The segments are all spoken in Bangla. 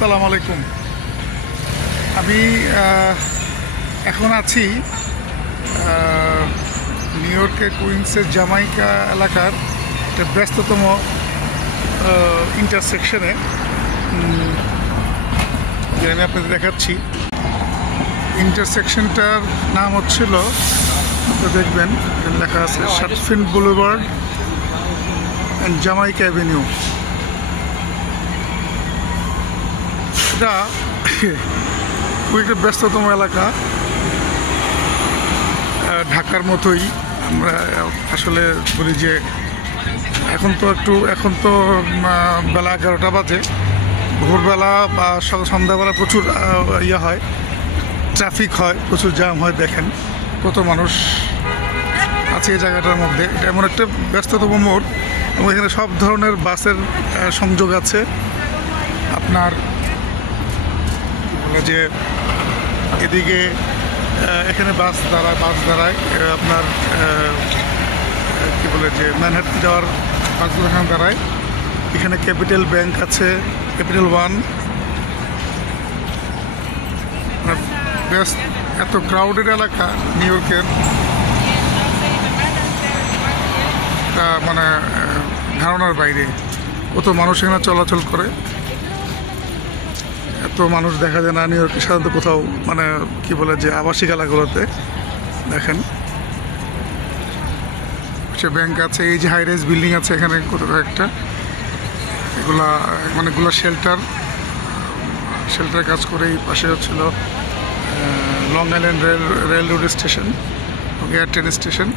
আসসালামু আলাইকুম। আমি এখন আছি নিউ ইয়র্কের কুইন্সের জামাইকা এলাকার একটা ব্যস্ততম ইন্টারসেকশনে, যে আমি আপনাদের দেখাচ্ছি। ইন্টারসেকশনটার নাম হচ্ছিল, দেখবেন লেখা আছে শার্টফিন বুলেভার্ড অ্যান্ড জামাইকা অ্যাভিনিউ। এটা খুব একটা ব্যস্ততম এলাকা, ঢাকার মতোই। আমরা আসলে বলি যে এখন তো বেলা 11টা বাজে। ভোরবেলা বা সন্ধ্যাবেলা প্রচুর হয়, ট্রাফিক হয়, প্রচুর জ্যাম হয়। দেখেন কত মানুষ আছে এই জায়গাটার মধ্যে। এটা এমন একটা ব্যস্ততম মোড় এবং এখানে সব ধরনের বাসের সংযোগ আছে। আপনার যে এদিকে এখানে বাস দাঁড়ায় আপনার কি বলে যে ম্যানহাটন যাওয়ার বাসগুলো এখানে দাঁড়ায়। এখানে ক্যাপিটাল ব্যাংক আছে, ক্যাপিটাল ওয়ান। বেশ এত ক্রাউডেড এলাকা নিউ ইয়র্কের, তা মানে ধারণার বাইরে। কত মানুষ এখানে চলাচল করে, এত মানুষ দেখা যায় না নিউ ইয়র্কে সাধারণত কোথাও, মানে কি বলে যে আবাসিক এলাকাগুলোতে। দেখেন সে ব্যাংক আছে, এই যে হাই রাইজ বিল্ডিং আছে এখানে কোথাও একটা, অনেকগুলো শেল্টার কাজ করে। এই পাশে হচ্ছিল long island rail road station, air train station.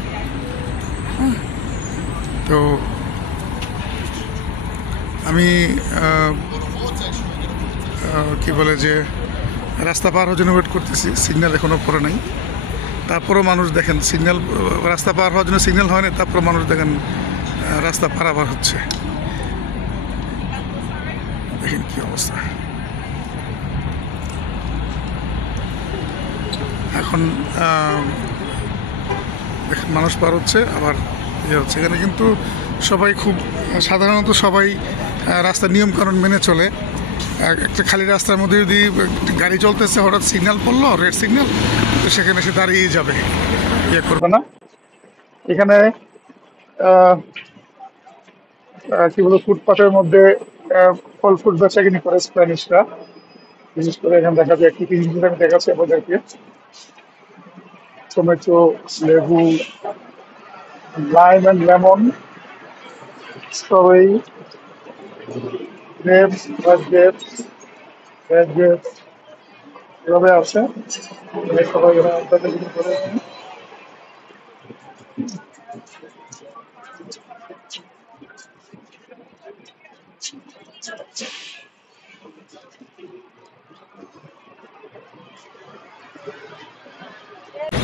তো আমি কি বলে যে রাস্তা পার হওয়ার জন্য ওয়েট করতেছি, সিগন্যাল এখনও পরে নাই। তারপরেও মানুষ দেখেন রাস্তা পার হওয়ার জন্য সিগন্যাল হয়নি, তারপরে মানুষ দেখেন রাস্তা পারাপার হচ্ছে। দেখেন কি অবস্থা। এখন দেখেন মানুষ পার হচ্ছে, আবার ইয়ে হচ্ছে। এখানে কিন্তু সাধারণত সবাই রাস্তার নিয়মকানুন মেনে চলে। একটা খালি রাস্তার মধ্যে যদি গাড়ি চলতেছে, হঠাৎ সিগন্যাল পড়লো, রেড সিগন্যাল, তো সেখানে সে দাঁড়িয়ে যাবে, ইয়ে করবে না। এখানে কি বলবো, ফুটপাথের মধ্যে ফল ফ্রুট বেচাকিনি করে স্প্যানিশরা। বিশেষ করে এখানে দেখা যায় কি জিনিস আমি দেখাচ্ছি আপনাদেরকে: টমেটো, লেবু, lime and lemon, strawberry, grapes, red grapes এভাবে আছে। সবাই বেচাকিনি করে।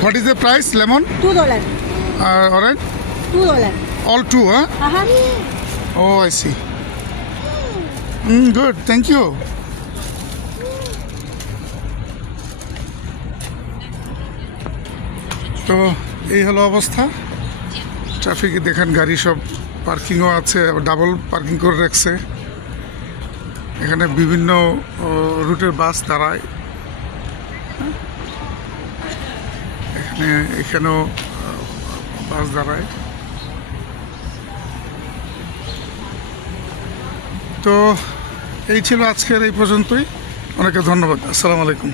What is the price, lemon? $2. Orange? $2. All two, huh? Oh, I see. Good, thank you. তো এই হলো অবস্থা। ট্রাফিকে দেখেন গাড়ি সব পার্কিংও আছে, ডাবল পার্কিং করে রাখছে। এখানে বিভিন্ন রুটের বাস দাঁড়ায়। এখানেও বাস দাঁড়ায়। তো এই ছিল আজকের এই পর্যন্তই। অনেকে ধন্যবাদ। আসসালামু আলাইকুম।